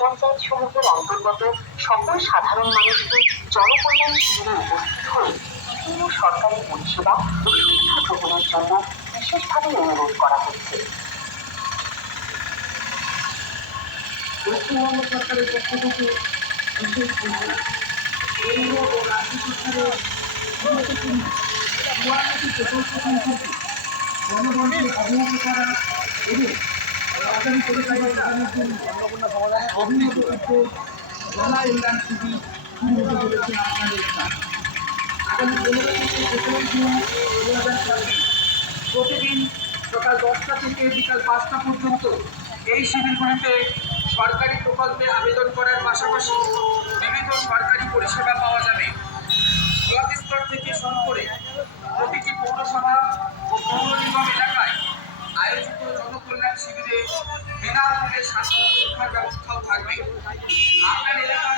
পঞ্চায়েত সমূহের অন্তর্গত সকল সাধারণ মানুষকে জনকল্যাণ শিবিরে উপস্থিত হয়ে বিভিন্ন সরকারি পরিষেবা ও সুবিধা গ্রহণের জন্য বিশেষভাবে অনুরোধ করা হচ্ছে। পশ্চিমবঙ্গ সরকারের পক্ষ থেকে বিশেষ কেন্দ্র ও রাজ্য সরকারের গুরুত্বপূর্ণ প্রকল্প সম্পর্কে জনগণকে অবগত করা এবং সরকারি পরিষেবা প্রদানের জন্য অভিনব উদ্যোগ জনকল্যাণ শিবির শুরু হতে চলেছে আপনাদের কাজ। আগামী 15 থেকে 17 জুন 2024 প্রতিদিন সকাল 10টা থেকে বিকাল 5টা পর্যন্ত এই শিবিরগুলিতে সরকারি প্রকল্পে আবেদন করার পাশাপাশি বিবিধ সরকারি পরিষেবা পাওয়া যাবে। ব্লক স্তর থেকে শুরু করে প্রতিটি পৌরসভা ও পৌর নিগম এলাকায় আয়োজিত জনকল্যাণ শিবিরে বিনামূল্যে স্বাস্থ্য পরীক্ষার ব্যবস্থাও থাকবে। আপনার এলাকা